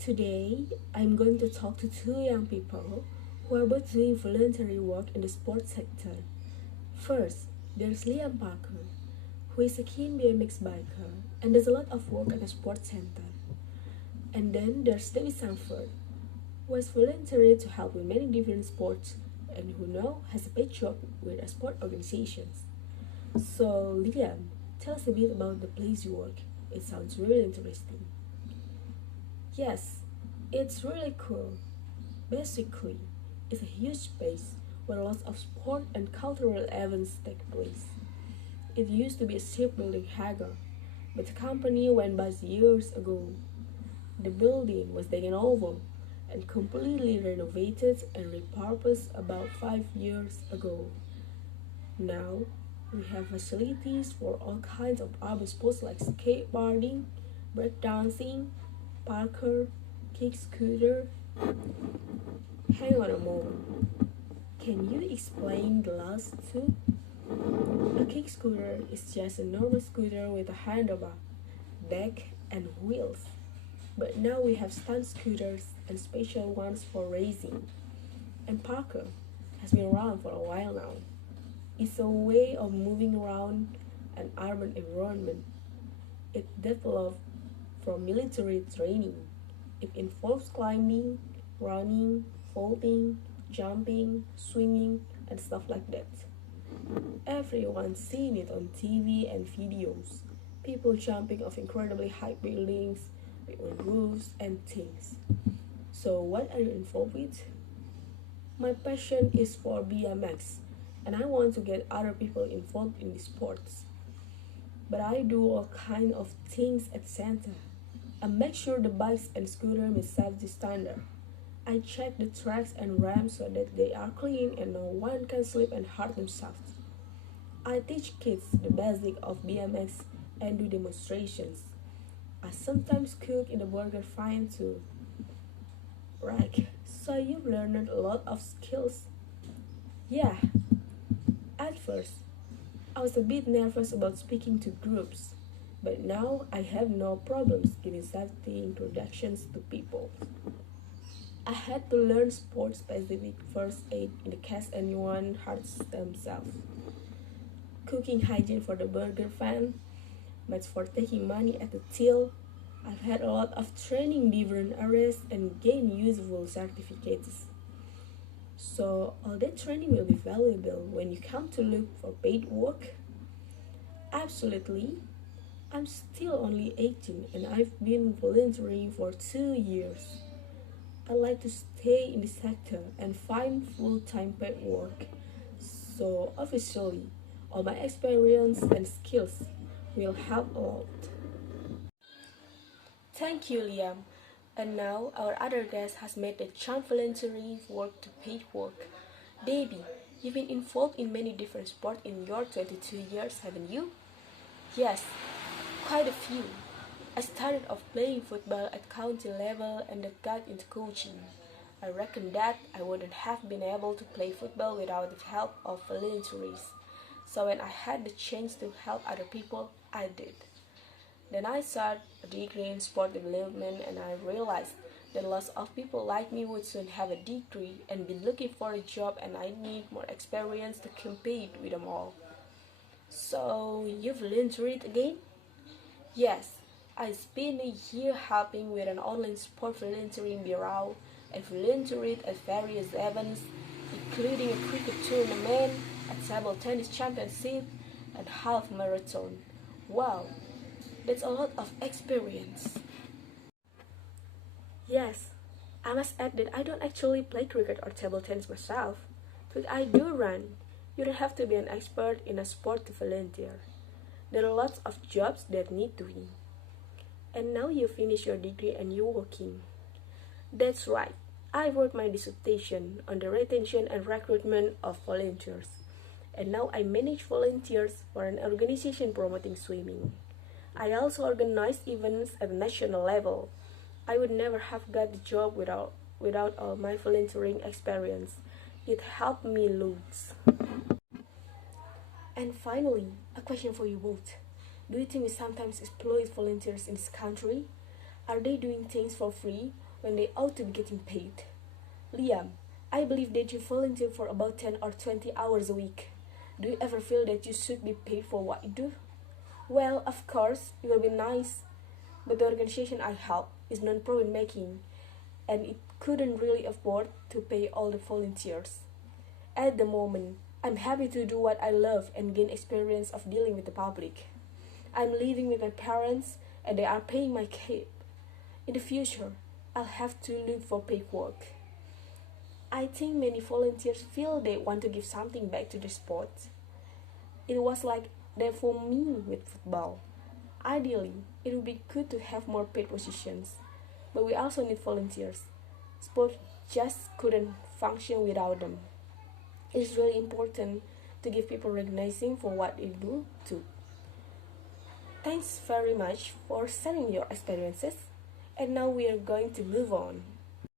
Today, I'm going to talk to two young people who are both doing voluntary work in the sports sector. First, there's Liam Parker, who is a keen BMX biker and does a lot of work at a sports center. And then there's Debbie Sanford, who has volunteered to help with many different sports and who now has a paid job with a sport organizations. So, Liam, tell us a bit about the place you work. It sounds really interesting. Yes, it's really cool. Basically, it's a huge space where lots of sport and cultural events take place. It used to be a shipbuilding hangar, but the company went bust years ago. The building was taken over and completely renovated and repurposed about 5 years ago. Now, we have facilities for all kinds of other sports like skateboarding, breakdancing, parkour, kick scooter. Hang on a moment. Can you explain the last two? A kick scooter is just a normal scooter with a handlebar, deck, and wheels. But now we have stunt scooters and special ones for racing. And parkour has been around for a while now. It's a way of moving around an urban environment. It developed from military training. It involves climbing, running, vaulting, jumping, swinging, and stuff like that. Everyone's seen it on TV and videos. People jumping off incredibly high buildings, on roofs, and things. So, what are you involved with? My passion is for BMX, and I want to get other people involved in the sports. But I do all kinds of things at center. I make sure the bikes and scooters meet safety standard. I check the tracks and ramps so that they are clean and no one can slip and hurt themselves. I teach kids the basics of BMX and do demonstrations. I sometimes cook in the burger fine too. Right, so you've learned a lot of skills. Yeah, at first, I was a bit nervous about speaking to groups, but now I have no problems giving safety introductions to people. I had to learn sport-specific first aid in case anyone hurts themselves. Cooking hygiene for the burger fan, match for taking money at the till. I've had a lot of training in different areas and gained useful certificates. So all that training will be valuable when you come to look for paid work? Absolutely. I'm still only 18 and I've been volunteering for 2 years. I like to stay in the sector and find full-time paid work. So officially, all my experience and skills will help a lot. Thank you, Liam. And now our other guest has made the jump voluntary work to paid work. Debbie, you've been involved in many different sports in your 22 years, haven't you? Yes, quite a few. I started off playing football at county level and then got into coaching. I reckon that I wouldn't have been able to play football without the help of volunteers. So when I had the chance to help other people, I did. Then I started a degree in sport development and I realized that lots of people like me would soon have a degree and be looking for a job and I need more experience to compete with them all. So, you volunteered again? Yes, I spent a year helping with an online sport volunteering bureau and volunteered at various events, including a cricket tournament, a table tennis championship, and half marathon. Wow, that's a lot of experience. Yes, I must add that I don't actually play cricket or table tennis myself, but I do run. You don't have to be an expert in a sport to volunteer. There are lots of jobs that need doing. And now you finish your degree and you're working. That's right. I wrote my dissertation on the retention and recruitment of volunteers. And now I manage volunteers for an organization promoting swimming. I also organize events at the national level. I would never have got the job without all my volunteering experience. It helped me loads. And finally, a question for you both. Do you think we sometimes exploit volunteers in this country? Are they doing things for free, when they ought to be getting paid. Liam, I believe that you volunteer for about 10 or 20 hours a week. Do you ever feel that you should be paid for what you do? Well, of course, it will be nice, but the organization I help is non-profit making, and it couldn't really afford to pay all the volunteers. At the moment, I'm happy to do what I love and gain experience of dealing with the public. I'm living with my parents and they are paying my keep. In the future, I'll have to look for paid work. I think many volunteers feel they want to give something back to the sport. It was like that for me with football. Ideally, it would be good to have more paid positions, but we also need volunteers. Sport just couldn't function without them. It's really important to give people recognition for what they do too. Thanks very much for sharing your experiences. And now we are going to move on.